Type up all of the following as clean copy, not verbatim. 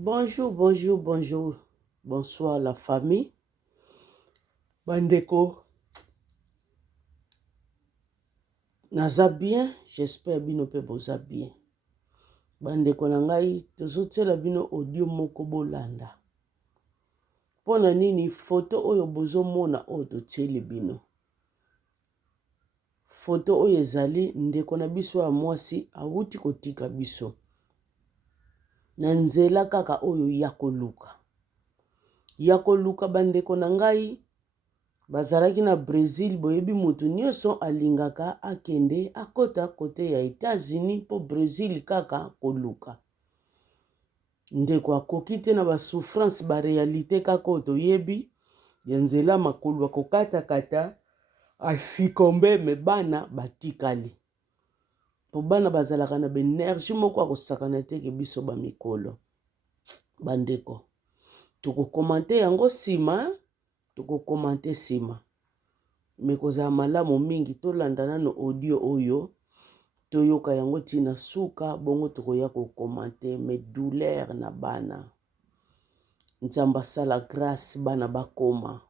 Bonjour, bonjour, bonjour. Bonsoir la famille. Bandeko. Naza bien, j'espère bino pe boza bien. Bandeko nangai, tozotela bino audio moko bolanda. Pona nini photo oyo bozo mona oyo totieli bino. Photo oyo ezali ndeko na biso ya mwasi awuti kotika biso. Na nzela kaka oyo ya koluka. Ya koluka bandeko nangai. Bazalaki na Brésil boyebi mutu nyonso alingaka akende akota kote ya États-Unis po Brésil kaka koluka. Ndeko akoki te na ba souffrance ba réalité kaka toyebi ya nzela makulu akokata kata asikombe me bana batikali. Po bana bazalaka na benergie moko akosakana te ke biso ba mikolo. Bandeko. Toko komante yango sima. Toko komante sima. Mekoza malamu mingi tolanda nano audio oyo toyoka yango tina suka bongo tokoya ko komante me douleur na bana. Nzamba sala grâce bana bakoma.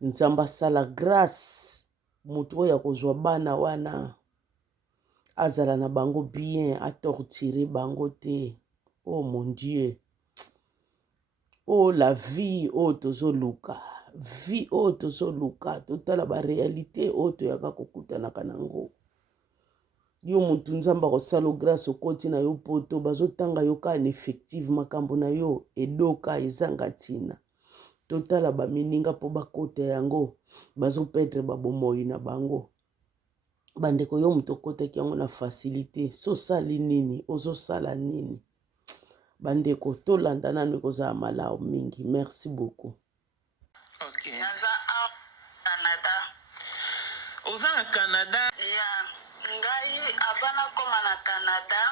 Nzamba sala grâce mutu oya kozwa bana wana azala na bango bien a torturer bango te. Oh mon Dieu. Oh la vie oh tozoluka. Vie o tozoluka totala ba réalité o toyaka kokutanaka nango. Yo mutu nzamba kosala grâce okoti na yo poto bazotanga yo ka effective makambo na yo edoka ezanga tina. Totala ba mininga po bakota yango bazopedre babomoyi na bango. Bandeko yo mutu okotaki yango na facilité so sali nini ozosala nini. Bandeko tolanda nanu kozala malamu mingi. Merci beaucoup. Ok. Naza a Canada. Oza na Canada? Yeah. Ngai abana koma na Canada.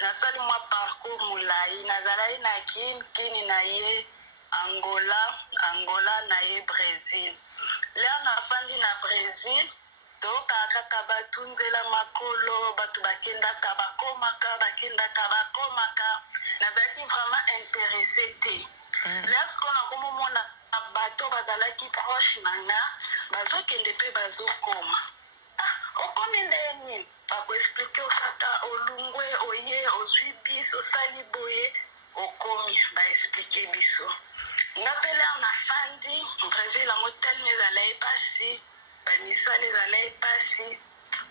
Nasali mwa parcours mulai. Nazalai na kini na ye Angola na ye Brésil. Leo nafandi na Brésil. Toka kaka batunzela makolo batu bakendaka bakomaka. Nazalaki vraiment intéressé te. Lorsqu'on a comme mon bateau bazalaki proche nanga bazokende pe bazokoma okomi ndeni bakoexplike okaka olungwe oye ozwi biso osali boye okomi baexplike biso nga pele na fandi Brésil yango telemi ezalai pasi banisala ezalai pasi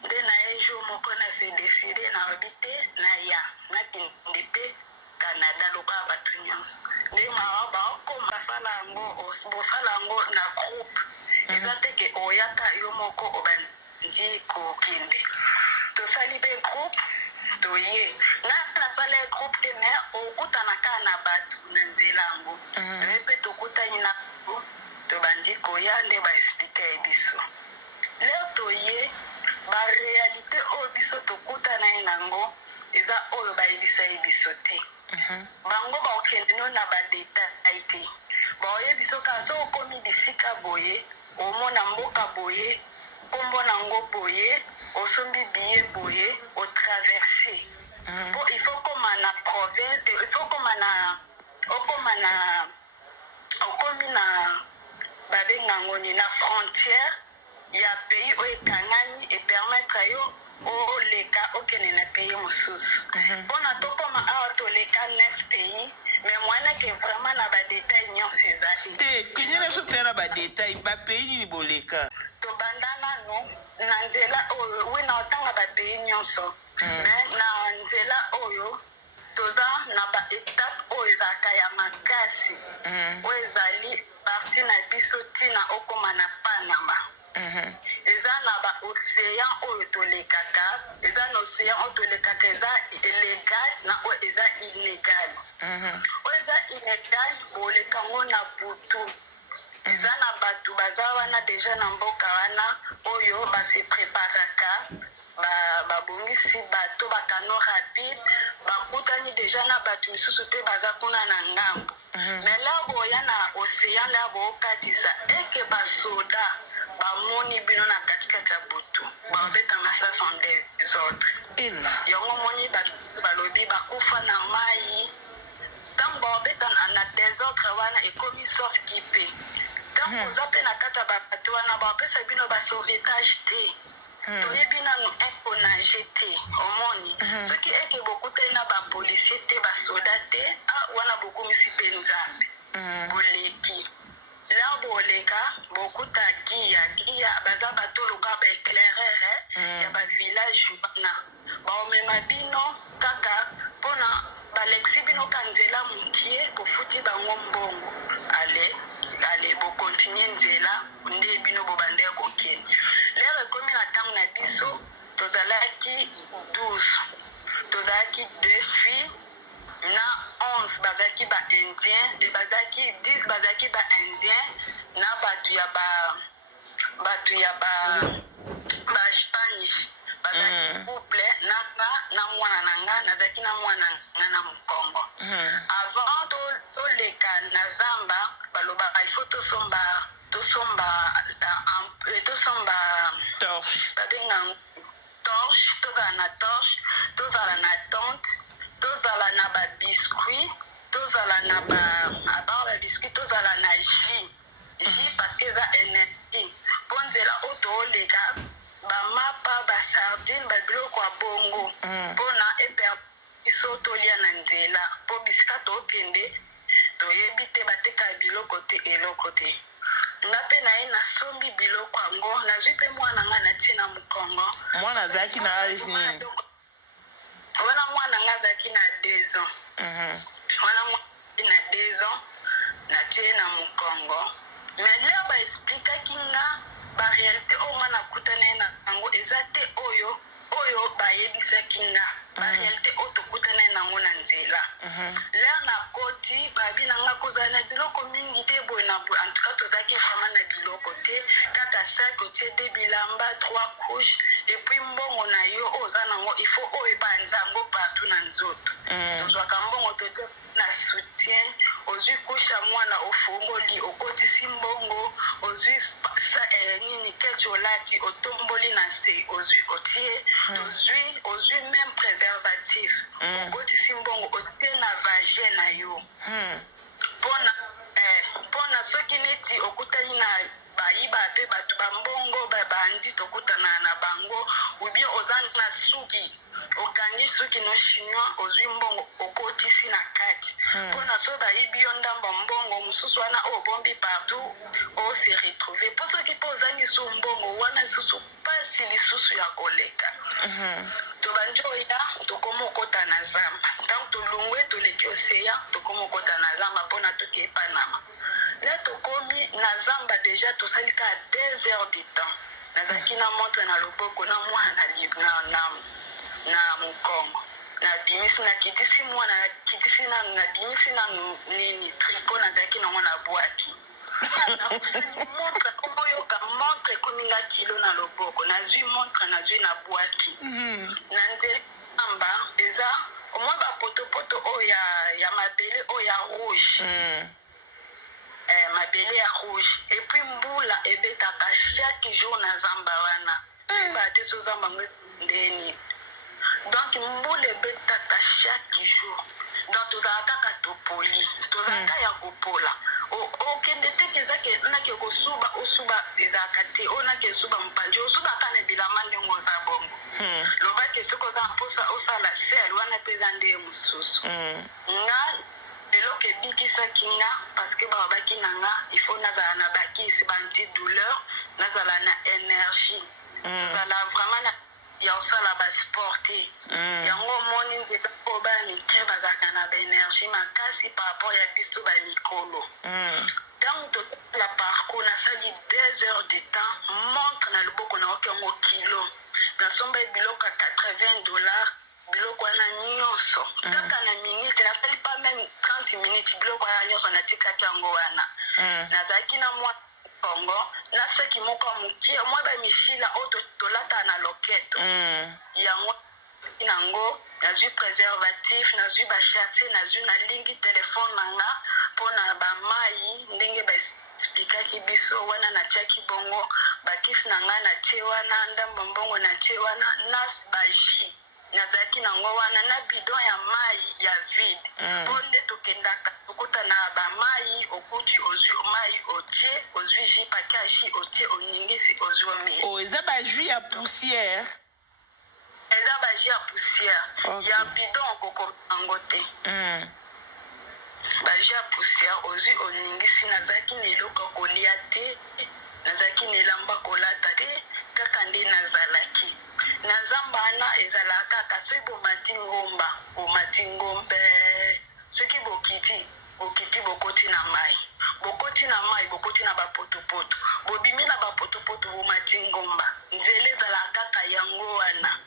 nde na ye jour moko na se décide na obi te na ya nakende pe Canada lokola bato nyonso nde mawa baokoma basala yango na groupe eza teke oyaka yo moko obandi kokende tosali be groupe toye nasala ye groupe te me okutanaka na bato na nzela yango mpe tokutani na tobandi koya nde baexplike ye biso leo toye baréalité oyo biso tokutana ye nango eza oyo bayebisa ye biso te bango baokende no na badetail te baoyebi soka so okomi bisika boye omona mboka boye kombo nango boye osombi biye boye otraverse po il faut koma na province il faut koma na okomi na babengango ni na frontière ya pays oyo ekangani epermettre yo oleka okende na pays mosusu mpona tokoma awa toleka 9 pays me mwana ke vraiment na badetail nyonso ezali te kenye biso mpe na badetail bapays nini boleka tobanda nano na nzela oyo wi na otanga bapays nyonso me na nzela oyo toza na baétape oyo ezalaka ya makasi oyo ezali parti na biso ntina okoma na Panama eza na baocéan oyo tolekaka eza na océan oyo tolekaka eza légal na oyo eza illégal oyo eza illégal bolekango na butu eza na bato baza wana deja na mboka wana oyo base préparaka babongisi bato bakano rapide bakutani deja na bato misusu mpe baza kuna na ngambo me la boya na océan la bookatisa eke basoda bamoni bino na katikati ya butu babetanga sa sans désordre yango moni balobi bakufa na mai ntango babeta na désordre wana ekomi sauf kipe ntango oza mpe na kati ya babato wana bapesa bino basauvetage te toyebi nanu imponage te omoni soki eke bokutani na bapolisier te basoda te wana bokumisi mpe nzambe boleki leo boleka bokuta giya baza bato loka baéclaireur ya bavillage wana baomema bino kaka mpona balekisi bino ka nzela mokie bofuti bango mbongo ale bokontinue nzela nde bino bobande kokende lero ekomi na ntango na biso tozalaki 12 tozalaki 2 filles na 11 bazalaki baindien e bazalaki 10 bazalaki baindien na bato ya baspanish bazalaki couple na mwana na nga nazalaki na mwana nga na mokongo avant toleka na zamba balobaka ifo tosomba babenga torche tozala na torche tozala na tente tozala na babiscuit tozala na babiscuit tozala na jus parce que eza énergie mpo nzela oyo tooleka bamapa basardine babiloko ya bongo mpona epe biso tolia na nzela mpo bisika tookende toyebi te bateka biloko te eloko te nga mpe naye nasombi biloko yango nazwi mpe mwana nga natie na mokongo mwana azalaki na age nini wana mwana nga azalaki na 2 ans wana mwana na 2 ans natie na mokongo mais leo baexplikaki nga baréalité oyo nga nakutana na yango eza te oyo bayebisaki nga baréalité oyo tokutana nango na nzela leo nakoti babi na nga kozala na biloko mingi te boye na boye en tout cas tozalaki vraiment na biloko te kaka sak otie 2 bilamba 3 couche epuis mbongo na yo oyo oza nango il faut oyo ebanza yango partout na nzoto tozwaka mbongo totie na soutien ozwi kusha mwana ofongoli okotisi mbongo ozwi nini keti olati otomboli na se ozwi otie ozwi même préservatif okotisi mbongo otie na vagin na yo mpona soki neti okutani na bayiba mpe bato bambongo babandi tokutana na bango ubien oza na suki okangi suki no chinois ozwi mbongo okotisi na kati mpona so bayibi yo ndamba mbongo mosusu wana oyo obombi partout ose retrouve mpo soki mpo oza lisusu mbongo wana lisusu mpasi lisusu ya koleka tobandi oya tokoma okota na zamba ntango tolungwe toleki oseya tokoma okota na zamba mpona toke epanama le tokomi na zamba deja tosali ka 2 heures du temps nazalaki na montre na loboko na mwana na mokongo nabimisi nakitisi mwana nabimisi na nini triko nazalaki nango na bwaki nakusani montre oyoka montre ekominga kilo na loboko nazwi montre nazwi na bwaki na nzela amba eza omoi bapotopoto oyo ya mabele oyo ya rouge mabele ya rouge epuis mbula ebetaka chaque jour na zamba wana bate so zamba ngo ndeni donc mbula ebetaka chaque jour donc tozala kaka topoli tozalaka ya kopola okende te kezake nake kosuba osuba ezalaka te oyo nake esuba mopanzi osubaka na bilamba ndenge oza bongo lobaki soki oza mposa osala sel wana mpe eza nde mosusu nga eloko ebikisaki nga parceke balobaki na nga ifo nazala na bakisi bantidouleur nazala na énergie nazala vraiment na ya osala basport te yango omoni nzela oyo bamike bazalaka na baénergie makasi par rapport ya biso bamikolo ntango totala parcours nasali 2 heures de temps montre na loboko na oki yango kilo nasomba biloko ya $80 biloko wana nyonso kaka na minute nasali pa même 30 minutes biloko wana nyonso natikaki yango wana nazalaki na mwa kongo naseki moko mokie mwa bamishila oyo tolata na loketo yango nango nazwi préservatif nazwi bachasse nazwi nalingi telefone na nga mpona bamai ndenge baexplikaki biso wana natiaki bongo bakisi na nga natie wana ndambo mbongo natie wana na baji nazalaki nango wana na bidon ya mai ya vide mpo nde tokendaka ozwi mai otie ozwi jus pake ya jus otie oningisi ozwi omeli Oh, eza ba jus ya poussière. eza bajus ya poussière Okay. ya bidon okokoma yango te bajus ya poussière ozwi oningisi nazalaki na eloko kolia te nazalaki na elamba kolata te kaka nde nazalaki na zamba wana ezalaka kaka soki bomati ngombe soki bokiti bokoti na mai bokoti na bapotopoto bobimi na bapotopoto bomati ngomba nzela ezalaka kaka yango wana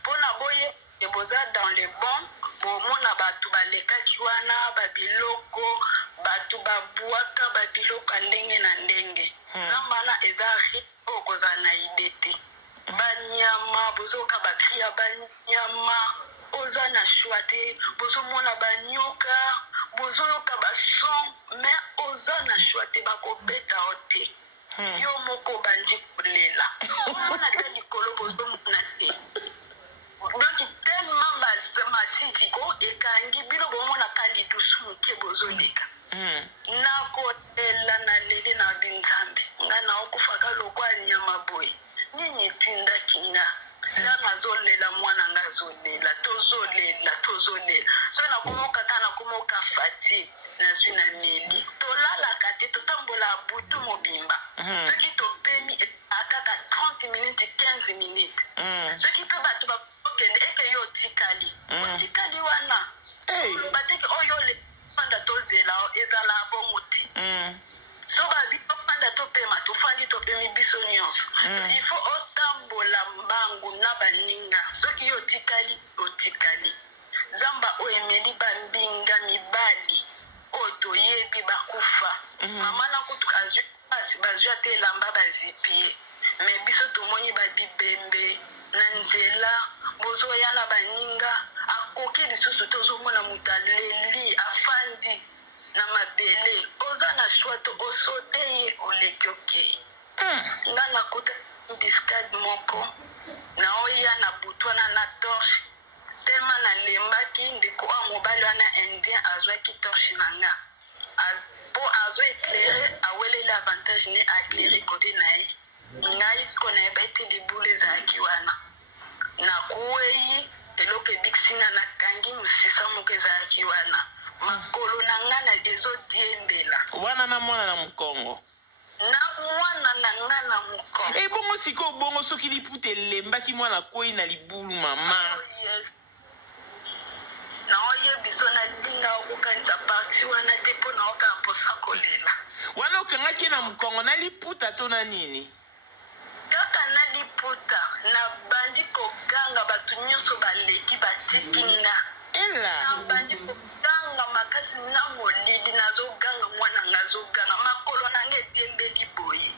mpona boye boza dans le bon bomona bato balekaki wana babiloko bato babwaka babiloko ya ndenge na ndenge zamba wana eza ri oyo kozala na ide te banyama bozoyoka bakri ya banyama oza na shwa te bozomona banyoka bozoyoka bason me oza na shwa te bakobeta o te yo moko bandi kolela omona ta likolo bozomona te donc tellement matiki ko ekangi bino bomonaka lidusu moke bozoleka nakolela naleli na binzambe nga naokufaka lokwa nyama boye nini etindaki nga la nazolela mwana nga azolela tozolela so nakomokaka nakomoka fatigue nazwi na meli tolalaka te totambola butu mobimba soki topemi akaka 30 minutes 15 minutes soki mpe bato bakokende eke yo otikali wana bateke oyo lepanda tozela ezala bongo te so babipanda topema tofandi topemi biso nyonso il faut otambola mbangu na baninga soki yo otikali zamba oyo emeli bambinga mibali oyo toyebi bakufa mama na kutu azwi pasi bazwi ate elamba bazipie me biso tomoni babibembe na nzela bozoya na baninga akoki lisusu tozomona moto aleli afandi na mabele oza na shwa to osote ye oleki okei nga nakuta discade moko naoya na butu wana na torche tema nalembaki ndeko wa mobali wana indien azwaki torche na nga po azo éclaire aweleli avantage ne aéclaire kote na ye ngai siko nayeba ete libulu ezalaki wana nakuwei eloko ebikisinga nakangi mosisa moko ezalaki wana makolo na nga na ezodiembela wana na mwana na mokongo na mwana na nga na mokongo ebongo sikoyo bongo soki liputa elembaki mwana kwei na libulu mama naoyebiso nalinga okokanisa parti wana te mpo naokaka mposa kolela wana okangaki na mokongo na liputa to na nini kaka na liputa na bandi koganga bato nyonso baleki batiki nga na bandi koganga makasi na molili nazoganga mwana nga azoganga makolo na nga etiembeli boye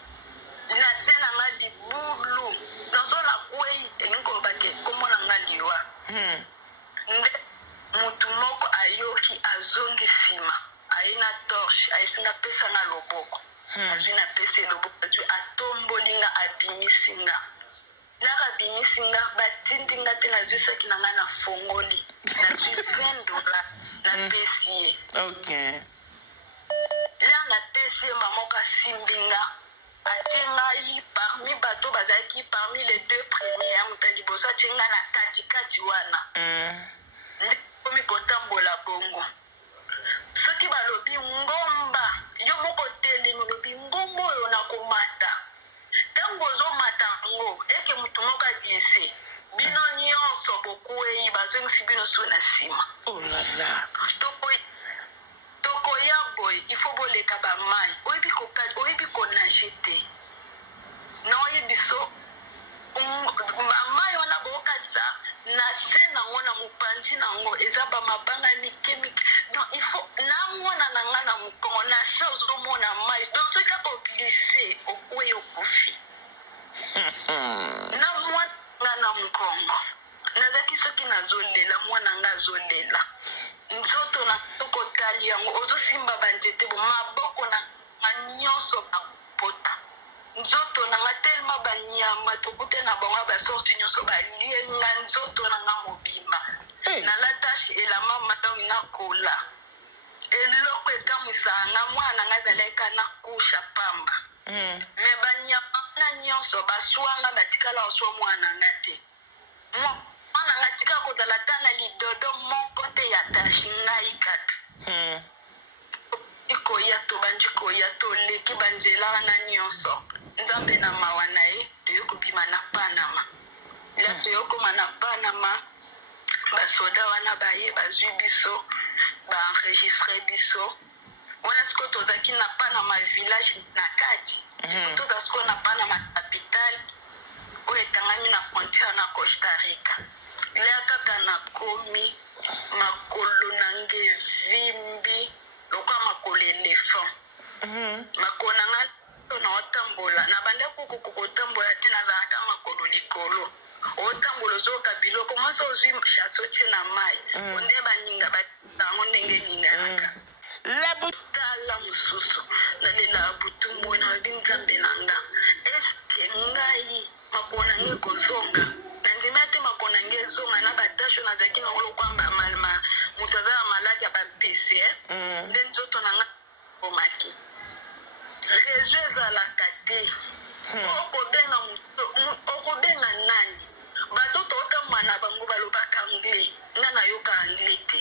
na se na nga libulu nazo na kwei elingi kolobaki komona nga liwa nde mutu moko ayoki azongi nsima aye na torche ayesinga pesa nga loboko azwi na pesa loboko azwi atomboli nga abimisi nga naka abimisi nga batindi nga te nazwi saki na nga na fongoli nazwi $20 na pesi ye la na pesi ye mamoko asimbi nga atie ngai parmi bato bazalaki parmi les 2 premiers ya moto ya liboso atie nga na katikati wana nde komi kotambola bongo soki balobi ngomba yo moko telemi olobi ngomba oyo nakomata ntango ozomata yango eke motu moko aglise bino nyonso bokwei bazongisi bino so na nsima tokoya boye ifo boleka bamai oyebi konage te na oyebi so bamai wana bookatisa na se nango na mopanzi nango eza bamabanga mikemike donc ifo na mwana na nga na mokongo na se ozomona mai donc soki kaka oglise okwei okufi na mwana nga na mokongo nazalaki soki nazolela mwana nga azolela nzoto na tokotali yango ozosimba banzete bo maboko na nyonso bakopota nzoto na nga telema banyama tokute na bango basorti nyonso balie nga nzoto na nga mobimba nalatashi elamba madongi nakola eloko ekamwisanga mwana nga azalaka na kusha pamba me banyama wana nyonso baswanga batikala oswa mwana nga te mwana nga tika kozala ta na lidodo moko te ya tashi ngai kaka koya tobandi koya toleki banzela wana nyonso nzambe na mawa na ye toyokobima na panama la toyokoma na panama basoda wana baye bazwi biso baenregistre biso wana sikoyo tozalaki na panama village na kati toza sikoyo na panama capital oyo etangami na frontière na Costa Rica lea kaka nakomi makolo nange evimbi lokwa makolo elephant makolo nanga na otambola na bande kuku kotambola te nazalaka makolo likolo otambola ozoyoka biloko mwasi ozwi chasse otie na mai onde baninga batango ndenge elinganaka tala mosusu nalela butu moi na lobi nzambe na nga eske ngai makolo nange ekozonga nandima te makolo nange ezonga na batasho nazalaki na olokwamba moto azala maladi ya bapese nde nzoto na nga omaki rezo ezalaka te okobenga nani bato totamwa na bango balobaka anglais nga nayoka anglais te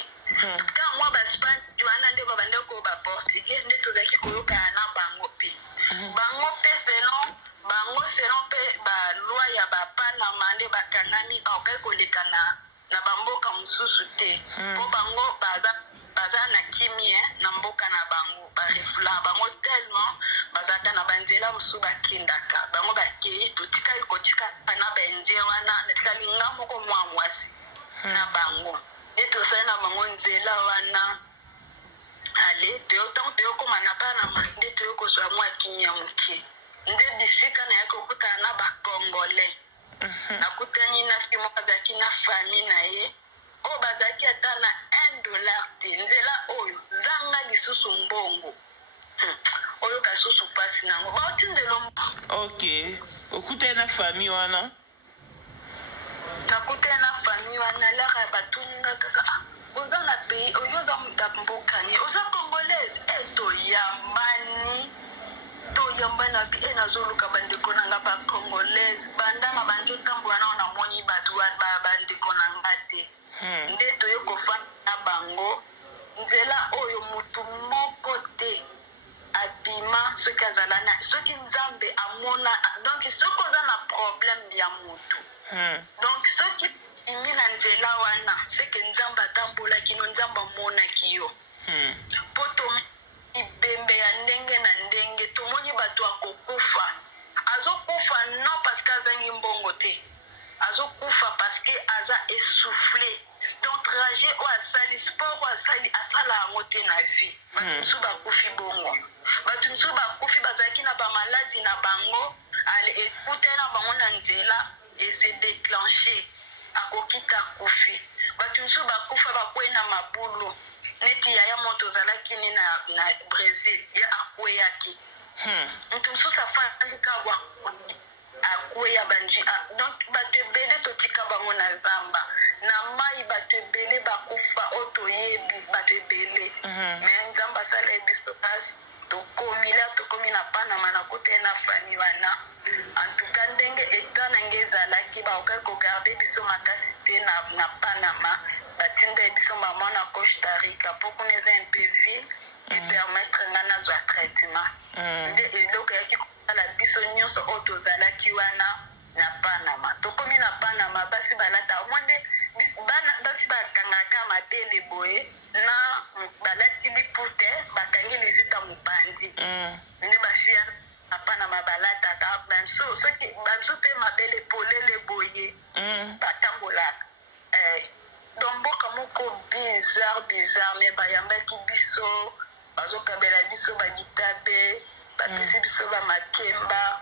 ka mwa baspani wana nde babande ko baportugais nde tozalaki koyokana na bango mpe selon mpe baloi ya bapanama nde bakangami baokai koleka na bamboka mosusu te mpo bango baza na kimie na mboka na bango barefula bango tellement bazalaka na banzela mosusu bakendaka bango bakei totikali kotikaka na benje wana natikali nga moko mwa mwasi na bango e tosali na bango nzela wana ale ntango toyokoma na panama nde toyokozwa mwa kimia moke nde bisika nayaki okutana na bakongolais nakutani na fi moko azalaki na fami na ye oyo bazalaki ata na $1 te nzela oyo zanga lisusu mbongo oyo kasusu mpasi nango baotindelo ok okutani na fami wana nakutani na fami wana lara batuninga kaka oza na pays oyo oza muta mbokani oza congolaise toyambani api nazoluka bandeko na nga bacongolaise bandanga bandi otambola nao namoni bato bandeko na nga te nde toyokofanda na bango nzela oyo mutu moko te abima soki azala na soki nzambe amona donc soki oza na problème ya mutu donc soki imi na nzela wana seke nzambe atambolaki no nzambe amonaki yo mpo ibembe ya ndenge na ndenge tomoni bato akokufa azokufa non parce que azangi mbongo te azokufa parce que aza essoufflé donc trajet oyo asali sport oyo asala yango te na vie bato mosusu bakufi bongo bato mosusu bakufi bazalaki na bamaladi na bango ekute na bango na nzela ese déclenché akokita akufi bato mosusu bakufa bakwei na mabulu neti yaya moto ozalaki ni na Brésil ye akweyaki moto mosusu afandi kabwa akweya banji donc bato ebele totika bango na zamba na mai bato ebele bakufa oyo toyebi bato ebele me nzambe asala ye biso kasi tokomi na panama nakota ye na fani wana antuka ndenge eta nange ezalaki baokaki kogarde biso makasi te na panama batinda biso mama na Costa Rica mpo kuna eza un peu ville epermettre nga nazwa traitement nde eloko yaki kosala biso nyonso oyo tozalaki wana na panama tokomi na panama basi balata omonde basi bakangaka mabele boye na balati lipute bakangi lizita mopandi nde bafia na panama balataka soki banso mpe mabele polele boye batambolaka donc mboka moko bizarre me bayambaki biso bazokabela biso babitabe bapesi biso bamakemba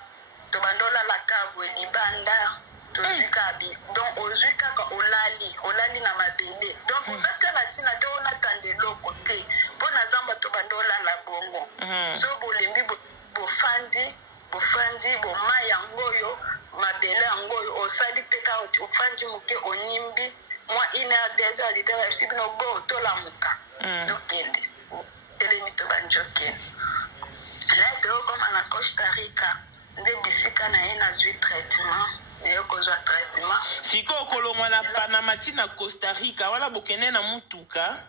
tobandolalaka boye libanda tozwika donc ozwi kaka olali na mabele donc oza te na ntina te onatanda eloko te mpo na zamba tobandolala bongo so bolembi bofandi bomai yango oyo mabele yango oyo osali mpe kaka ofandi moke onimbi mwa 1 heure 2 heures lita babisi bino bo tolamuka tokende banjoke la tokóma na Costa Rica nde bisika na ye nazwi traitement naye kozwa traitement sikoyo kolongwa na Panama ti na Costa Rica wana bokende na mutuka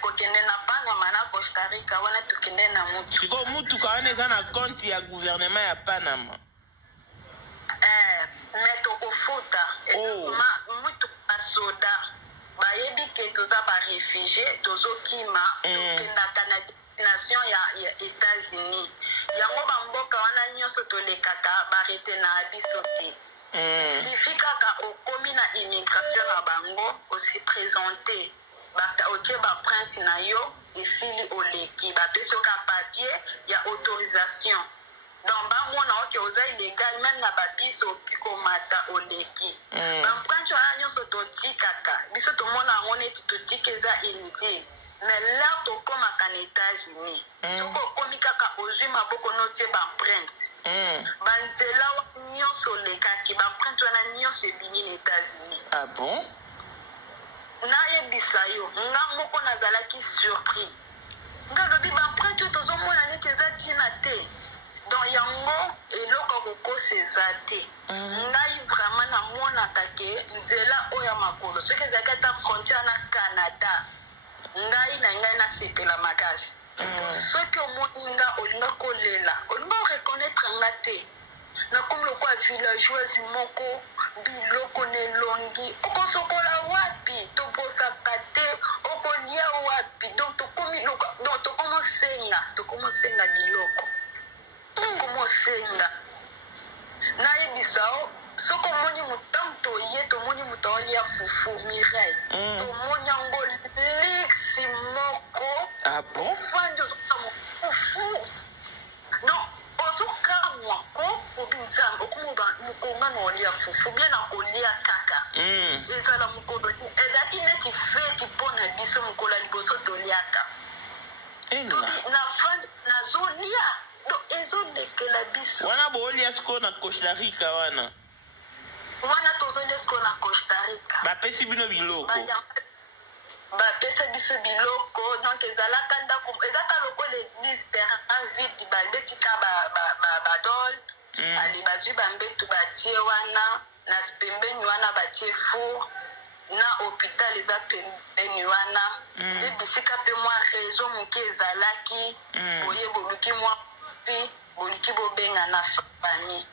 kokende na Panama na Costa Rica wana tokende na mutuka sikoyo mutuka wana eza na compte ya gouvernement ya Panama me tokofuta mutuka soda bayebi ke toza barefugie tozokima tokendaka na destination ya États-Unis yango bamboka wana nyonso tolekaka barete na biso te sifi kaka okomi na immigration na bango osi présente otie baprinte na yo esili oleki bapesi yoka papier ya autorisation donc bamona oke oza illégal même na babiso oki komata oleki baprinte wana nyonso totikaka biso tomona yango neti totika eza inutile mais là tokomaka na États-Unis soki okomi kaka ozwi maboko notie baprinte banzela nyonso olekaki baprinte wana nyonso ebimi na États-Unis. Ah bon? nayebisa yo nga moko nazalaki surpris nga lobi baprinte oyo tozomona neti eza ntina te donc yango eloko kokosa eza te ngai vraiment namonaka ke nzela oyo ya makolo soki ezalaki ata frontière na Canada ngai nasepela makasi soki omoni nga olinga kolela olinga oreconnaitre nga te nakomi lokola villageoise moko biloko nelongi okosokola wapi tobosaka te okolia wapi donc tokomosenga biloko tokomosenga nayebisa o soki omoni motango toye tomoni moto aolia fufu Mireille tomoni yango liksi moko ofandi ozokama fufu donc ozokamwa ko obi nzambe okomi mokonga na olia fufu bien na kolia kaka ezala mokolo ezalaki neti feti mpo na biso mokolo ya liboso toliaka na fandi nazolia donc ezolekela biso wana boolia sikoyo na Costa Rica wana tozolia sikoyo na Costa Rica bapesi bino biloko bapesa biso biloko donc ezalaka ndako ezaka lokola église terrain vide babetika badol ali bazwi bambetu batie wana na pembeni wana batie four na hôpital eza pembeni wana nde bisika mpe mwa réseau moke ezalaki boye boluki mwa pi boluki bobenga na famille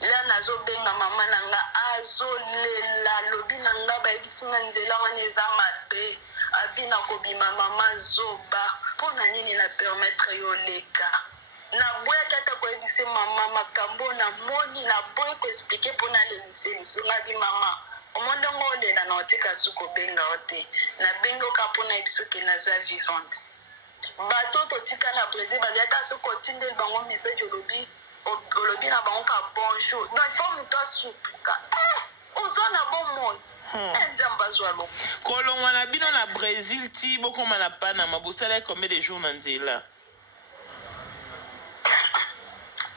la nazobenga mama na nga azolela lobi na nga bayebisinga nzela wana eza mabe abi na kobima mama zoba mpo na nini na permettre yo leka naboyaki ata koyebise mama makambo namoni naboyi koexplike mpo nalelise biso nga bi mama omondongo olela na otika suki obenga o te nabengi oka mpo na biso ke naza vivante bato totika na brésil bazalaka soki otindeli bango message olobi na bango ka bonjour donc il faut moto asupuka oza na bomoi nzambe azwa loko kolongwa na bino na Brésil ti bokoma na Panama bosalaki combien de jours na nzela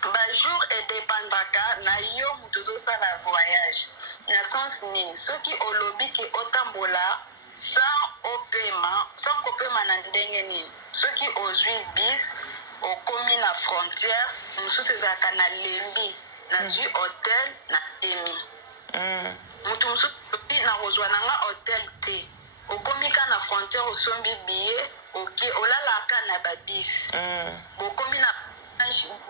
bajour edépendaka na yo moto ozosala voyage na sens nini soki olobi ke otambola sans kopema na ndenge nini soki ozwi bis okomi na frontière mosusu ezalaka na lembi nazwi hotel na emi moto mosusu obi nakozwa nanga hotel te okomi ka na frontière osombi billet olalaka na babisi bokomi na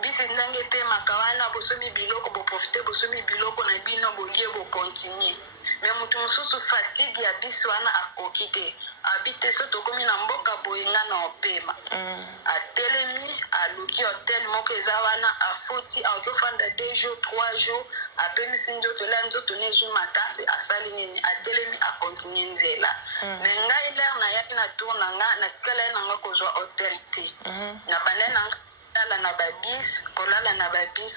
bisi ndenge epemaka wana bosombi biloko boprofite bosombi biloko na bino bolie bokontinue me moto mosusu fatigue ya bisi wana akoki te abi te so tokomi na mboka boyenga na opema atelemi aluki hotel moko eza wana afoti aoki ofanda 2 jours 3 jours apemisi nzoto la nzoto nezwi makasi asali nini atelemi akontinue nzela me ngai lere nayaki na tour na nga natikala ye nanga kozwa hotel te na bande nanga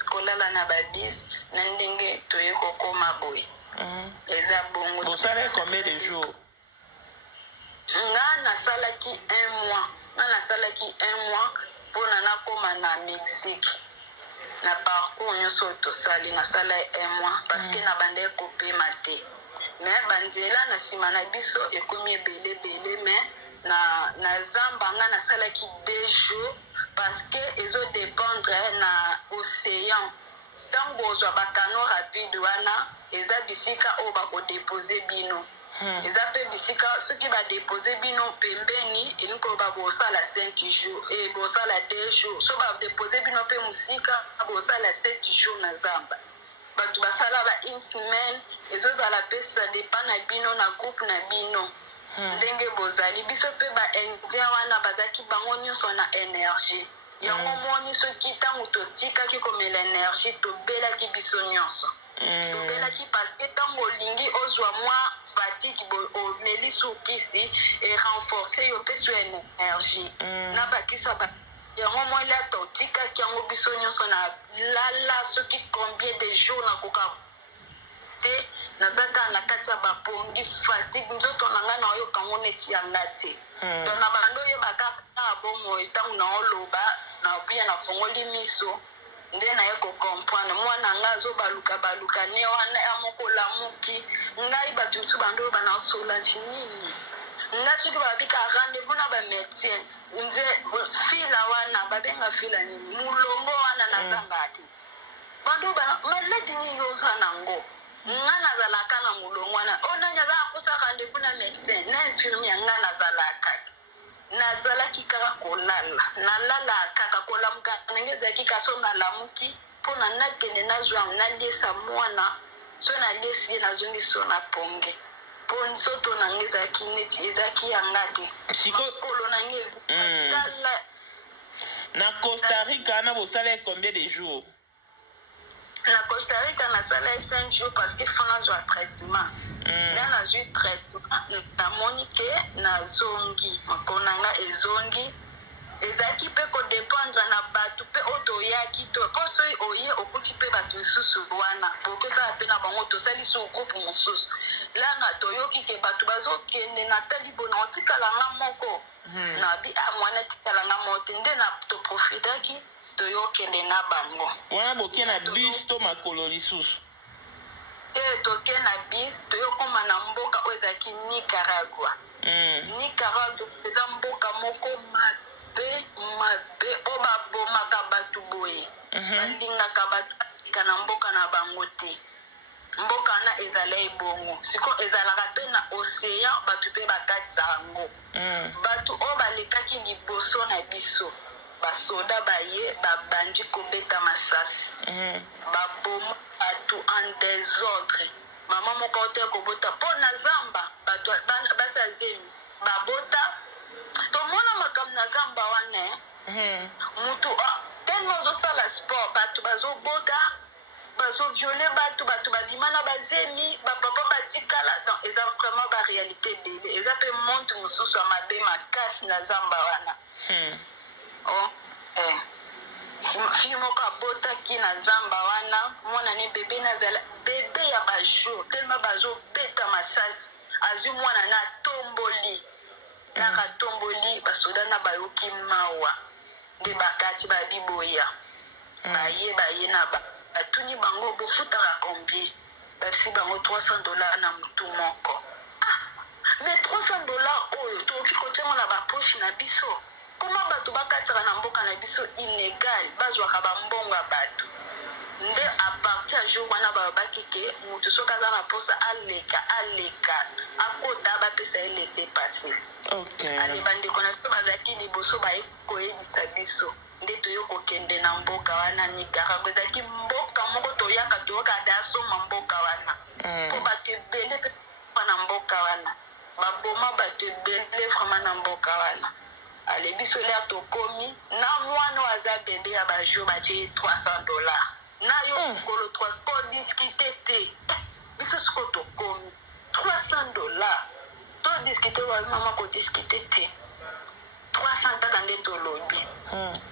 kolala na babis na ndenge toye kokoma boye eza bongo bosala combien de jours nga nasalaki 1 mois mpona nakoma na Mexique na parcours nyonso tosali nasala 1 mois parce que na bande kopema te me banzela na nsima na biso ekomi ebele me na na zamba nga nasalaki 2 jours parce que ezodépendre na océan ntango bozwa bakano rapide wana eza bisika oyo bakodepose bino eza mpe bisika soki badepose bino pembeni elingi koloba bosala 5 jours e bosala 2 jours so badepose bino mpe mosika bosala 7 jours na zamba bato basala ba 1 semaine ezozala mpe sa dépend na bino na groupe na bino ndenge bozali biso mpe baindien wana bazalaki bango nyonso na énergie yango moni soki ntango totikaki komela énergie tobelaki biso nyonso tobelaki parce que ntango olingi ozwa mwa fatigue omeli sukisi erenforce yo mpe so énergie na bakisa yango moi lata otikaki yango biso nyonso na lala soki combien de jours nakoka te naza kaka na kati ya bapongi fatigue nzoto na ngai naoyoka ngo neti yanga te don na bando oyebaka na bongo ntango naoloba nabuya nafongoli miso nde naye kokomprendre mwana ngai azobaluka ne wana ya moko lamuki ngai bato mosusu bando oyo banasolange nini ngai soki babika rendez-vous na bamédecin nze fila wana babenga fila nini mulongo wana nazanga te bando maladi nini oza nango nga nazalaka na mulongo wana o nani aza akosa rendez-vous na médecin na infirmier nga nazalaki kaka kolala nalala kaka kolamuka ndenge ezalaki kaso nalamuki mpo na nakende nazwa naliesa mwana so naliesi ye nazongi so na ponge mpo nzoto na nge ezalaki neti ezalaki yanga te makolo na nge ezala na Costa Rica na bosala combien de jours na Costa Rica nasala 5 jours parce que faut nazwa traitement nga nazwi traitement namoni ke nazongi makolo na nga ezongi ezalaki mpe kodépendre na bato mpe oyo toyaki to mpo soki oye okuti mpe bato mosusu wana bokosala mpe na bango tosali so groupe mosusu la na toyoki ke bato bazokende na tali bona otikala nga moko nabi mwana tikala nga moko te nde na toprofitaki toyokende na bango wana boke na bis to makolo lisusu toke na bis toyokoma na mboka oyo ezalaki Nicaragua Nicaragua eza mboka moko mabe oyo babomaka bato boye balingaka bato alika na mboka na bango te mboka wana ezala ebongo siko ezalaka mpe na océan bato mpe bakatisaka yango bato oyo balekaki liboso na biso basoda baye babandi kobeta masasi baboma bato en désordre mama moko ote kobota mpo na zamba bato basazemi babota tomona makambo na zamba wana mutu tellement ozosala sport bato bazobota bazoviole bato babima na bazemi bapapa batikala donc eza vraiment baréalité ebele eza mpe monde mosusu ya mabe makasi na zamba wana fille moko abotaki na zamba wana mwana ne bebe nazala bebe ya bajour tellement bazobeta masasi azwi mwana na tomboli kaka tomboli basoda na bayoki mawa nde bakati babiboya baye na batuni bango bofutaka combien babisi bango $300 na mutu moko mais $300 oyo tokoki kotiango na bapoche na biso koma bato bakataka na mboka na biso inégal bazwaka bambongo ya bato nde apartir ya jour wana balobaki ke motu soki aza na mposa aleka akota bapesa ye laisse passer ale bandeko na biso bazalaki liboso baye koyebisa biso nde toyo kokende na mboka wana Nicaragua ezalaki mboka moko toyaka toyoka dasoma mboka wana mpo bato ebele mpe na mboka wana baboma bato ebele vraiment na mboka wana ale biso lea tokomi na mwana aza bebe ya bajour batie $300 na yo kolo 3 po discuter te biso siko tokomi $300 to discuter wa mama ko discuter te 300 kaka nde tolobi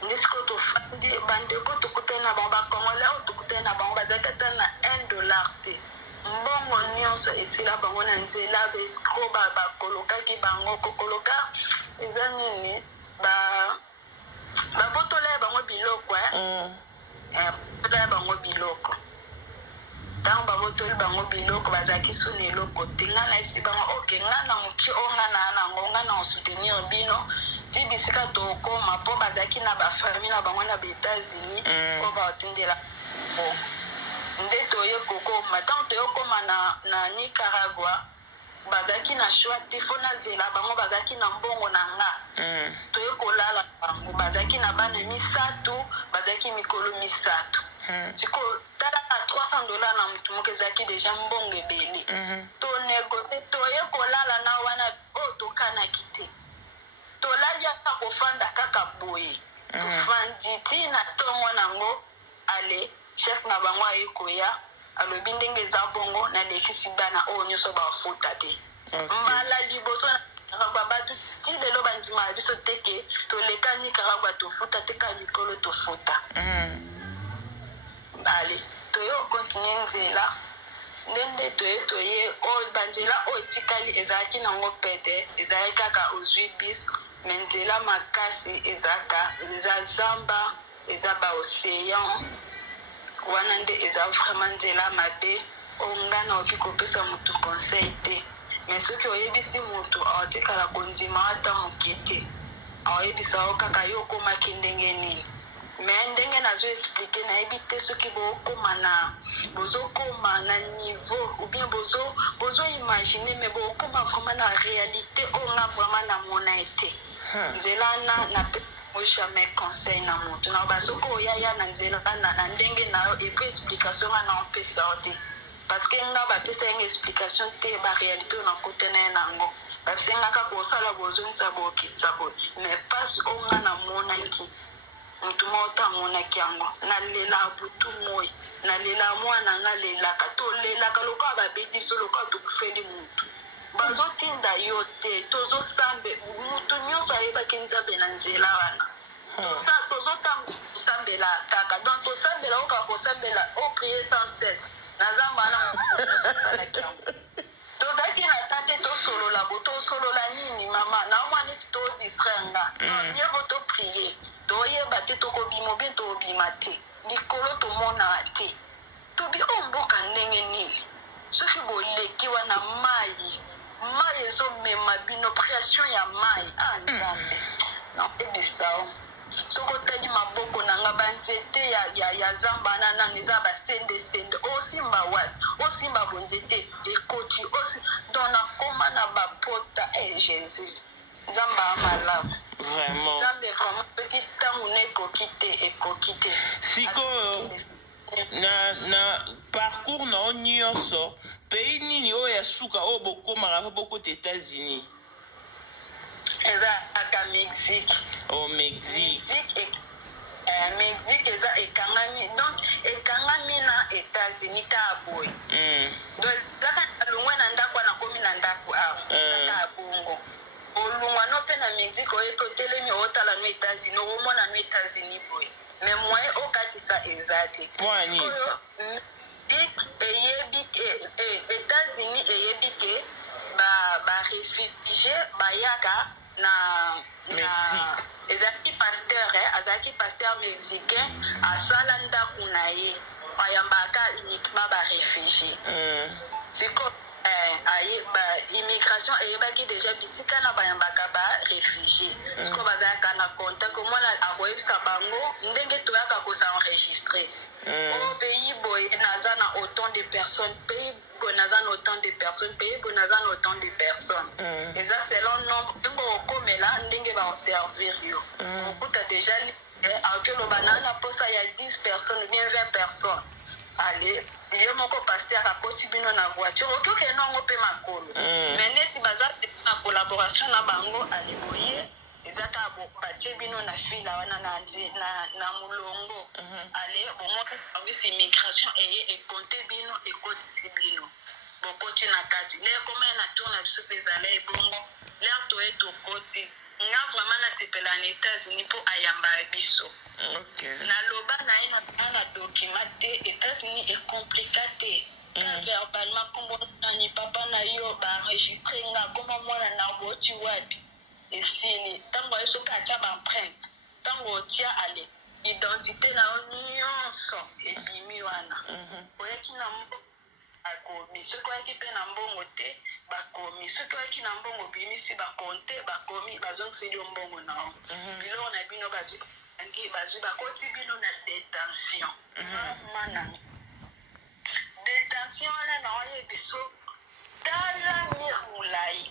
nde siko tofandi bandeko tokutani na bango bakongole oyo tokutani na bango bazalaki na $1 te mbongo nyonso esila bango na nzela bescro bakolokaki bango kokoloka eza nini babotola ya bango biloko botola ya bango biloko ntango babotoli bango biloko bazalaki so na eloko te ngai nayebisi bango oke ngai na moki oyo ngai na nango ngai na osoutenir bino ti bisika tokoma mpo bazalaki na bafamille na bango na baétats-unis oyo baotindela nde toye kokoma ntango toye kokoma na nicaragua bazalaki na choix te fo nazela bango bazalaki na mbongo na nga toye kolala bango bazalaki na bana misato bazalaki mikolo misato sikoyo tala na $300 na motu moko ezalaki deja mbongo ebele tonegocie toye kolala na wana oyo tokanaki te tolali ata kofanda kaka boye tofandi ti na ntongo nango ale chef na bango aye koya alobi ndenge eza bongo nalekisi bana oyo nyonso bafuta te mbala liboso na bato ti lelo bandima ya biso teke toleka nicaragua tofuta te ka mikolo tofuta ale toye okontinue nzela ndende toye oyo banzela oyo etikali ezalaki nango pete ezalaki kaka ozwi bis me nzela makasi eza zamba eza baocéan wana nde eza vraiment nzela mabe oyo ngai naoki kopesa motu conseil te mais soki oyebisi motu aotikala kondima ata moke te aoyebisa o kaka yo okomaki ndenge nini mais ndenge nazo explike nayebi te soki bozokoma na niveau ou bien bozo imagine mais bokoma vraiment na réalité oyo nga vraiment namona ete nzela na jamais conseil na motu na basoki oyaya na nzela na ndenge na yo epuis explication nga na opesa yo te parce que nga bapesa yango explication te baréalité oyo nakota na ye nango bapesa nga kaka kosala bozongisa bookitisa boye mais mpasi oyo nga namonaki motu moko to amonaki yango nalela butu moi nalela mwana nga lelaka tolelaka lokola babeti biso lokola tokufeli motu bazotinda yo te tozosambe motu nyonso ayebaki nzambe na nzela wana tozotanga kosambela kaka donc tosambela okaka kosambela oprie sans cesse na nzambe wana mosalaki yango tozalaki na tate tosolola nini mama na omwana eti todistraire nga yevo toprie toyeba te tokobima obie tobima te likolo tomona te tobi o mboka ndenge nini soki boleki wana mai ezomema bino pression ya mai nzambe naebisao soki otali maboko na nga banzete ya zamba nano eza basendesende osimba wapi osimba bonzete ekoti don nakoma na bapota jésus nzambe amalamu nzambe vraiment soki ntango na ekoki te sikoyo na parcours na o nyonso pays nini oyo ya suka oyo bokomaka mpo bokota états-unis ezalaka mexique mexique eza ekangami donc ekangami na états-unis kaa boye donc ezaka alongwe na ndako wana komi na ndako awa kaa bongo olungwa no mpe na mexique oyepe otelemi otala no états-unis okomona no états-unis boye mais moye okatisa eza te oyo états-unis eyebi ke baréfugie bayaka na azalaki pasteur mexicain asala ndako na ye ayambaka uniquement baréfugie siko immigration eyebaki déjà bisika na bayambaka baréfugie siko bazalaka na contact omona akoyebisa bango ndenge toyaka kosenregistre o pays boye naza na autant de personnes pays boye naza na autant de personnes pays boye naza na autant de personnes eza selon nombre ndenge okomela ndenge baoservir yo okuta déjà akeloba naa na posa ya 10 personnes bien 20 personnes ale ye moko paster akoti bino na voiture okokende nango mpe makolo mais neti baza na collaboration na bango ale boye eza kaka batie bino na fila wana na molongo ale bomoka service immigration eye ekonte bino ekotisi bino bokoti na kati le komaya na tour na biso mpe ezala ebongo lere toye tokoti nga vraiment nasepela na états-unis mpo ayamba biso naloba na ye na document te états-unis ekomplika te verbalement kombo nani papa na yo baenregistre nga kombo mwana na boti wapi esili ntango aye soki atya baempreinte ntango otia identité na yo nyonso ebimi wana oyaki na bakomi soki oyaki mpe na mbongo te bakomi soki oyaki na mbongo bimisi bakonte bakomi bazongiseli yo mbongo nao biloko na bino bazwi bakoti bino na détention mana détention wana na oyebi so tala mire molai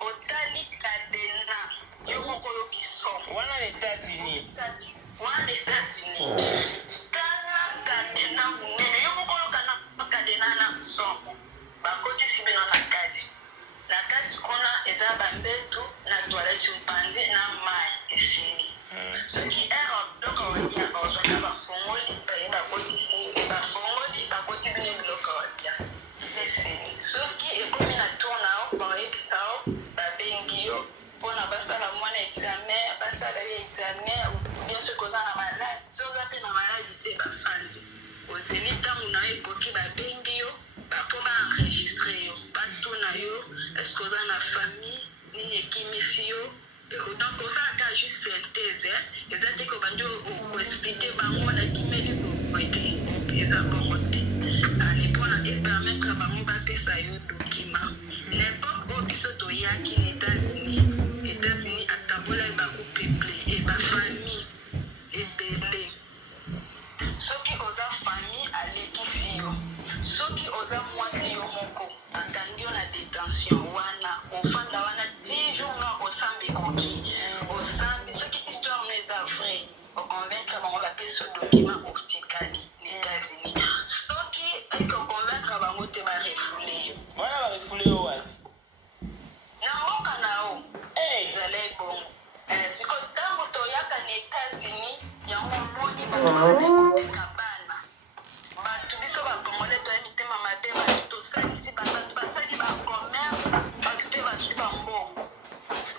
otali kadena yo moko oyoki somo wana na États-Unis tala kadena monene yo moko oyokana kadena na somo bakotisi bino na kati kuna eza bambetu na toilette mpanzi na mai esili soki biloko walia bazwaka bafongoli bakoti bino biloko walia esili soki ekomi na tour na yo bayebisa yo babengi yo mpona basala mwana examen basala yo examen bien soki oza na maladi soki oza mpe na maladi te bafandi ozeli ntango na yo ekoki babengi yo bapo baenregistre yo batuna yo eske oza na famille nini ekimisi yo donc osalaka juste synthèse eza te ko bandi oexplike bango nakimeli eza bongo te ale mpona epermettre bango bapesa yo document l'époque oyo biso toyaki na états-unis atabola bakopeuple ebafamille ebele soki oza famille alekisi yo soki oza mwasi yo moko akangi yo na détention wana ofanda wana 10 jours na osambi ekoki osambi soki histoire na eza vrai oconvaincre bango bapesa document ortikali na états-unis soki oconvaincre bango te barefule yo wana barefule yo wapi na mboka na yo ezala ebongo siko ntango toyaka na états-unis yango moni bakoteka bana bato biso bakongole toya mitema mabe bato tosalisi bato basali bacommerce bato mpe bazwi bambongo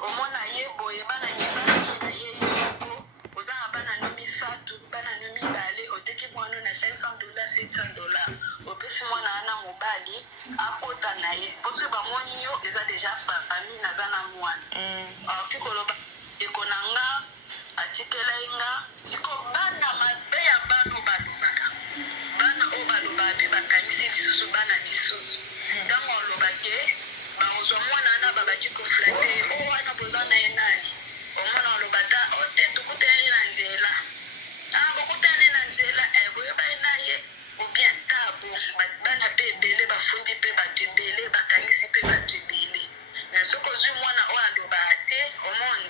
omona ye boye bana nyebana ye yoko oza na bana no mifatu bana no mibale oteki mwana na $500 $700 opesi mwana wana mobali akota na ye mpo soki bamoni yo eza deja famille naza na mwana okoki koloba eko na nga atikela nga siko bana mabe ya bana balobaka bana oyo balobaka mpe bakanisi lisusu bana lisusu ntango oloba ke baozwa mwana wana babaki koflate o wana boza na ye nani omona oloba ta ote tokutani na nzela bokutani na nzela boyeba ye na ye obien tabo bana mpe ebele bafundi mpe bato ebele bakanisi mpe bato ebele na soki ozwi mwana oyo alobaka te omoni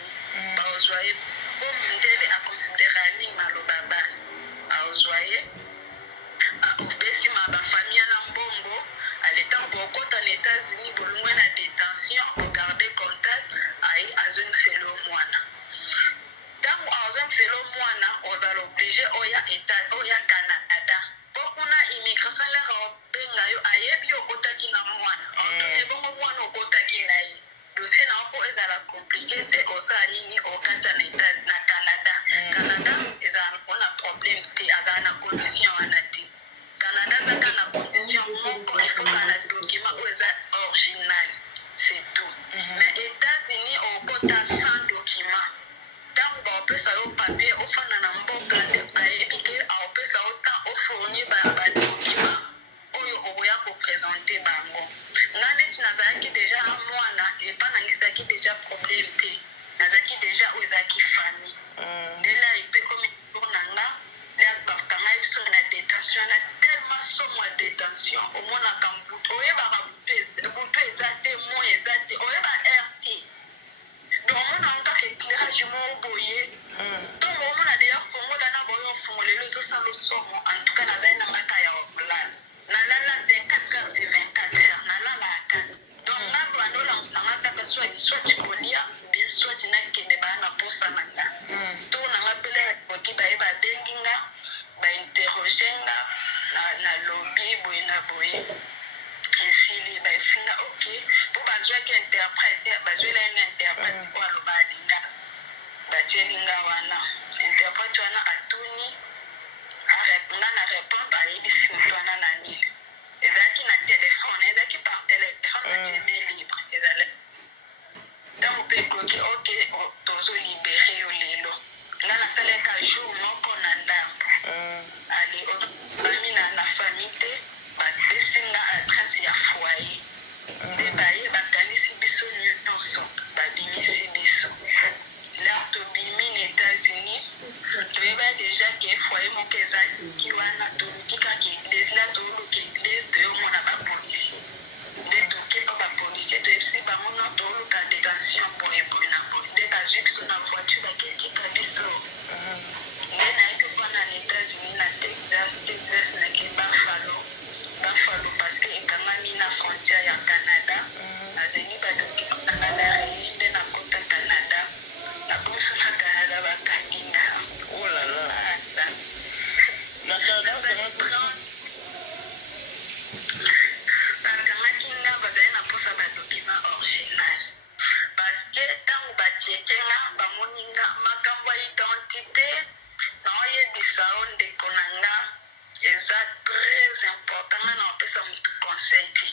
baozwa ye po mondele akonsidera mingi maloba bana aozwa ye opesi ma bafamille na mbongo aletango bokota na états-unis bolungwe na détention ogarde contact ayi azongisela mwana ntango azongisela mwana ozala oblige oya canada mpo kuna immigration lere obenga yo ayebi okotaki na mwana ebongo mwana okotaki na ye dossier na mpo ezala komplike te osala nini okatya na canada ezala mpona problème te azala na condition wana te canada azaka na condition moko ifokala na document oyo eza original c'est tout mais états-unis okota sans document ntango baopesa yo papier ofanda na mboka nde ayebi ke aopesa yo temps ofournir badocument oyo okoya koprésente bango nga neti nazalaki deja na mwana epa nangisaki deja problème te nazalaki deja oyo ezalaki famille ndela epe komi tour na nga bakanga biso na détention na tellement somo ya détention omonaka mbutu oyebaka butu eza te moi eza te oyeba rt donc omona nkaka éclairage moko boye donc omona deja fongola na boyo ofongolelo ezosala osomo en tout cas nazali na ngaka ya kolala nalala 24 heures sur 24 heures nalala ya kati donc nga bando olamusanga kaka soit kolia bien soit nakende baya na posa na nga to nanga pele oki baye babengi nga bainterroge nga na lobi boye na boye esili baesinga ok mpo bazwaki interprète bazwela ye interprète oyo aloba alinga batieli nga wana interprète wana atuni nga na répondre ayebisi moto wana na nini ezalaki na telefone ezalaki par telefone batieme libre ezala ntango mpe ekoki ok tozolibere yo lelo nga nasalaka jour moko na ndambo ale ozobami na famille te bapesi nga adresse ya foyer nde baye bakanisi biso nyonso babimisi biso lero tobimi na États-Unis toyeba deja ke foyer moko ezalaki wana toluki kaka eglise la toluka eglise toyomona bapolisier nde toke mpo bapolisier toyebisi bango no toluka détention boyeboye na boye nde bazwi biso na voiture baketika biso nde nayebi mpona na États-Unis na Texas nake Buffalo parce que ekangami na frontière ya Canada nazeli badokima na ngala reini nde nakota Canada na biso na Canada bakanginga bakangaki nga bazali na mposa badokima original parce que ntango bacheke nga bamoni nga makambo ya identité naoyebisa o ndeko na nga eza très important nga naopesa motu conseil te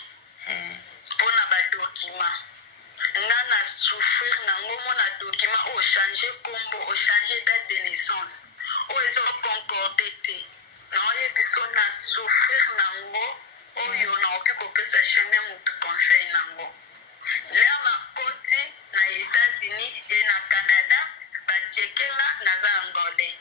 mpona badokima nga na souffrir nango mona dokima oyo change kombo ochange date de naissance oyo eza concorde te naoyebiso na souffrir nango oyo naoki kopesa jamais motu conseil nango lere na koti na États-Unis e na Canada bacheke nga naza angolais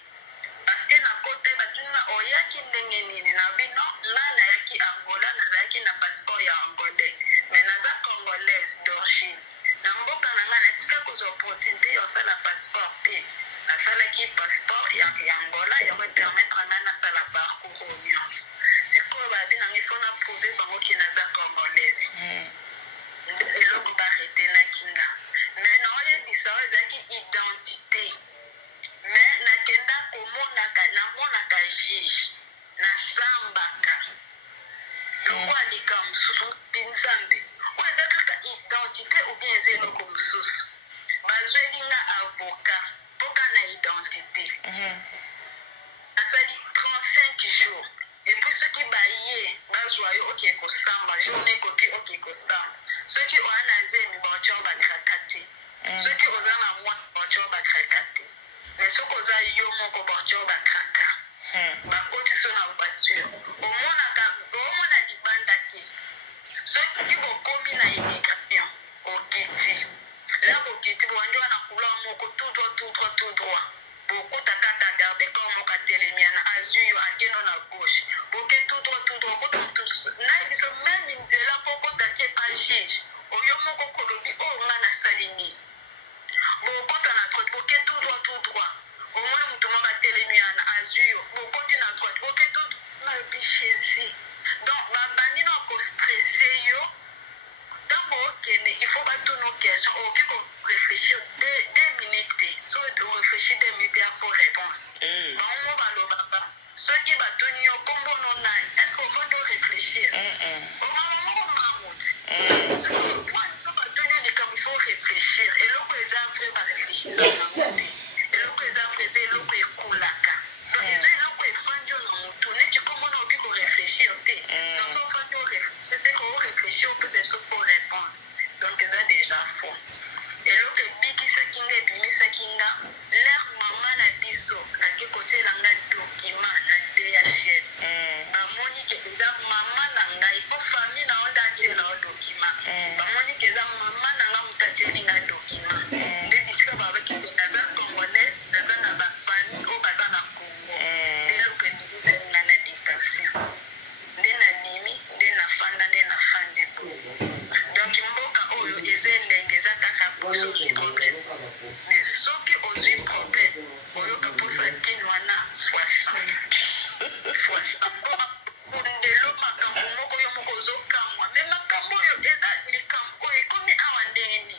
parce que na kote batunga oyaki ndenge nini na bino nga nayaki Angola nazalaki na passeport ya angolais mais naza congolaise d'origine na mboka na nga natika kozwa opportunité ya osala passeport te nasalaki passeport ya Angola yango epermettre nga nasala parcours oyo nyonso sikoyo babi nanga ifo na prouve bango ke naza congolaise eloko baretenaki nga mais naoyebisa oyo ezalaki identité mais nakenda namonaka juge nasambaka loko alika mosusu nzambe oyo eza kaka identité ou bien eza eloko mosusu bazweli nga avocat mpoka na identité nasali 35 jours epuis soki baye bazwa yo oke kosamba journée ekoki oke kosamba soki oya na zemi baotyo bakraka te soki oza na mwa baotyo bakraka te mais soki oza yo moko baotyo bakraka bakoti so na voiture omona libanda te soki bokomi na immigration okiti la bokiti bowandi wana couleur moko tout droit bokota kaka garde corps moko atelemi na azwi yo akeno na gauche boke tout droit okota motu nayebiso meme nzela mpo okota tie agige oyo moko kolobi oyo nga nasali nini bokota na droite boke tout droit omona motu moko atelemi na azwi yo bokoti na droite boke tout nayebi jésus donc babandi na kostresse yo ntango okende il faut batuna question okoki koréfléchir 2 minutes te so oréfléchir 2 minutes ya faux réponse bango balobaka soki batuni yo kombo no nani est ce que ofandi oréfléchir omama moko mamuti so batuni yo likambo il faut réfléchir eloko eza vrai baréfléchisaka te eloko eza vrai eza eloko ekulaka donc eza eloko efandi yo na motu neti komona okoki koréfléchir te donc so ofandi oréfléchir c'est que oréfléchir opesa biso faux réponse donc eza déjà faux eloko ebikisaki nga ebimisaki nga lere mama na biso ake kotiela nga dokima na DHL bamoni ke eza mama na ngai ifo famille na onda atiela o dokima bamoni ke eza mama na nga moto atieli nga dokima nde bisika babaki mpe naza congolaise naza na bafamille oyo baza na Congo nde eloko ebikisaki nga na détention nde nabimi nde nafanda nde nafandi bo donc mboka oyo eza elenge eza kaka poso ozwi problème mais soki ozwi problème oyoka posa kini wana fois 100 ndelo makambo moko yo moko ozokamwa me makambo oyo eza likambo oyo ekomi awa ndenge nini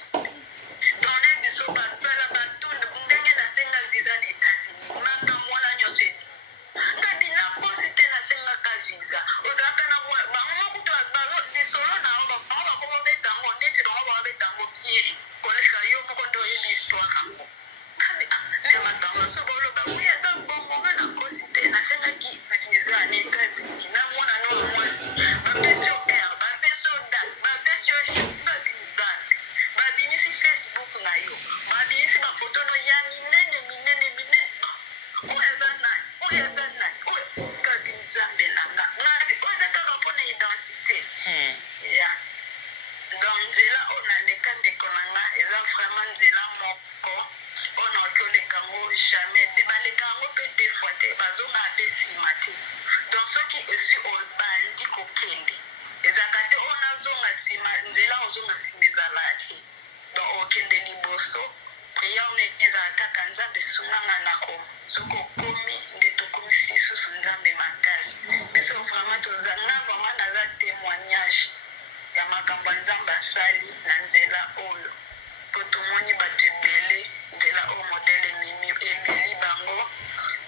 done biso basala batunda ndenge nasenga visa na États-Unis makambo wana nyonso edi ngadi nakosi te nasengaka visa ozalaka na bango moko to lisolo na bango bakobobeta yango neti bango babeta yango bien koleka yo moko nde oyebi histoire yango me makambo so boloba wi eza bongo nga nakosi te nasengaki visa na États-Unis na mwana no mwasi bapesi yo air bapesi yo date bapesi yo babinzambe babimisi Facebook na yo babimisi bafoto no ya minene oyo eza nani oyo kabinzambe na nga oyo eza kaka mpona baleka yango jamais te baleka yango mpe deux fois te bazonga mpe nsima te donc soki esi obandi kokende ezalaka te oyo nazonga nsima nzela ozonga nsima ezala te donc okende liboso priya one ezala kaka nzambe sunganga nako soki okomi nde tokomisi lisusu nzambe makasi biso vraiment tozanga vraiment naza témoignage ya makambo ya nzambe asali na nzela oyo mpo tomoni bato ebele nzela oyo modele emeli bango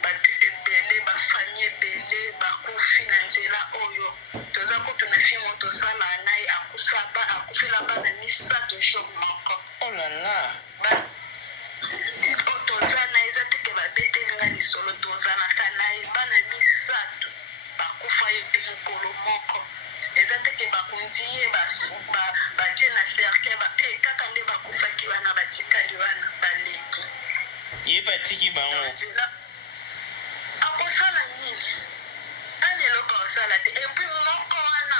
bato ebele bafamille ebele bakufi na nzela oyo toza kutu na fi moto osala na ye akufela bana misato jour moko olala oyo toza na ye eza teke babetelinga lisolo tozalaka na ye bana misato bakufa ye mokolo moko eza teke bakundi ye batie na cercle kaka nde bakufaki wana batikali wana baleki ye batiki bango nzela akosala nini ani eloko akosala te epuis moko wana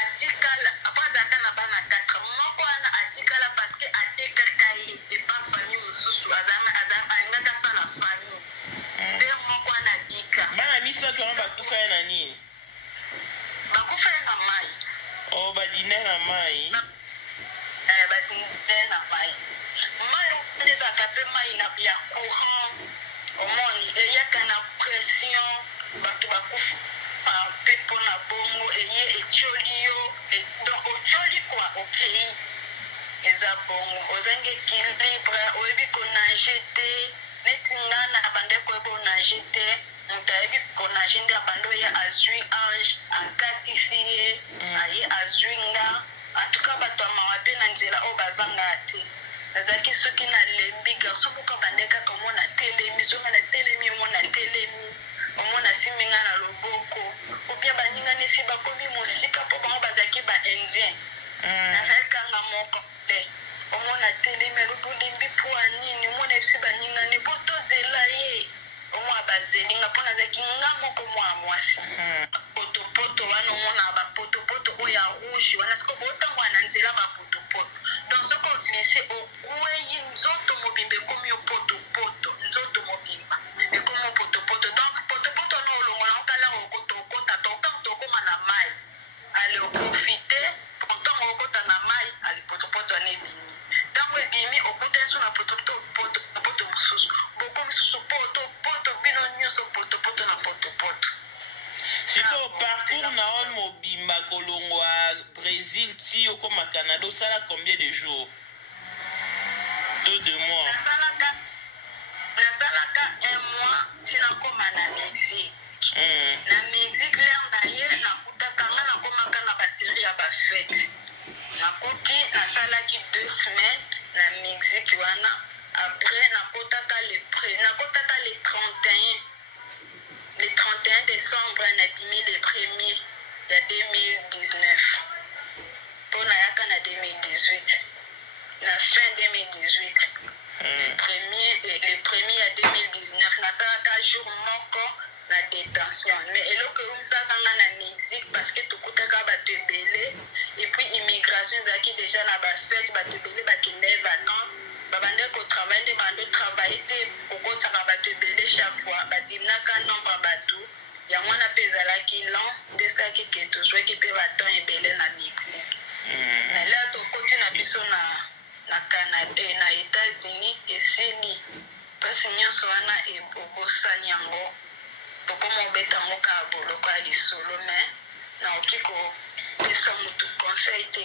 atikala apres na bana 4 moko wana atikala parceke atekaka ye epa famille mosusu alingaka asala famille nde moko wana abika bana misato wana bakufa ye na nini bakufa ye na mai badine na mai badine na mai mai wana ezalaka mpe mai ya courant omoni eyaka na pression bato bakufa mpe mpona bongo eye etioli yo donc otioli kwa okei eza bongo ozangi équilibre oyebi konage te neti nga na bandeko oyebi onage te moto ayebi konage nde abando ye azwi ange akatisi ye aye azwi nga antuka bato ya mawa mpe na nzela oyo bazanga te nazalaki soki nalembi garso mpoka bande kaka omona telemi soki na telemi omona telemi omona simi nga na loboko obien baningani esi bakomi mosika mpo bango bazalaki baindien nazalakanga moko te omona telemi alobi olembi mpo ya nini omona esi baningani mpo tozela ye omwa bazelinga mpo nazalaki nga moko mwa mwasi potopoto wana omona bapotopoto oyo ya rouge wana siko botango na nzela bapotopoto donc soki oglise okwei nzoto mobimba ekomi opotopoto nzoto mobimba ekomi opotopoto donc potopoto wana olongola okala okota tokoma na mai ale oprofite pourtant okota na mai ale potopoto wana ebimi ntango ebimi okuta yesu na potopoto mosusu bokomi susu potopoto bino nyonso potopoto na potopoto siko parcours na on mobimba kolongwa Brésil ti okoma Canada osala combien de jours to 2 mois nasalaka 1 mois tinakoma na Mexique na Mexique lere na ye nakutaka nga nakomaka na baserie ya bafete nakuti nasalaki 2 semaines na Mexique wana après nakotaka le 31 décembre nabimi le 1er ya 2019 mpo nayaka na 2018 na fin 2018 le premier ya 2019 nasalaka jour moko na détention mais eloko eumisaka nga na Mexique parce que tokutaka bato ebele epuis immigration ezalaki déjà na bafete bato ebele bakende vacances babande kotravaille nde bando travaille te okotaka bato ebele chaque fois badinaka nombre ya bato yango wana mpe ezalaki long nde esalaki ke tozwaki mpe baton ebele na Mexique mais la tokoti na biso na Canada na États-Unis esili mpasi nyonso wana obosani yango tokoma obeta yango kaka boloko ya lisolo mais naoki kopesa motu conseil te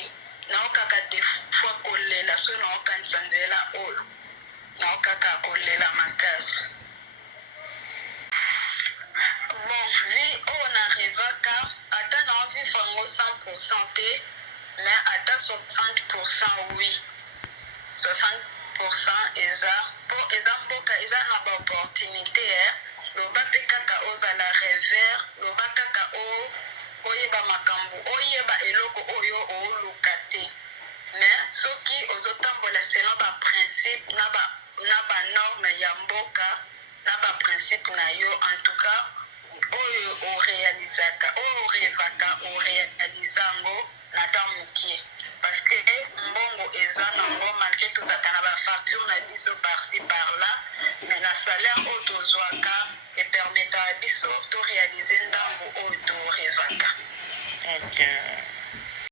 naokaka des fois kolela soki naokanisa nzela oyo naokaka kolela makasi bon vie oyo narevaka ata naovivre yango 100% te mais ata 60% oui 60% eza mboka eza na baopportunité loba mpe kaka ozala rêveur loba kaka oyeba makambo oyeba eloko oyo ooluka te mais soki ozotambola selon baprincipe na banorme ya mboka na baprincipe na yo en tout cas oyo orealizaka oyo orevaka orealiza yango na ta mokie parce que mbongo eza nango malgré tozalaka na bafacture na biso par-ci par-là mais na basalaire oyo tozwaka epermetaka biso torealize ndambo oyo torevaka. Ok.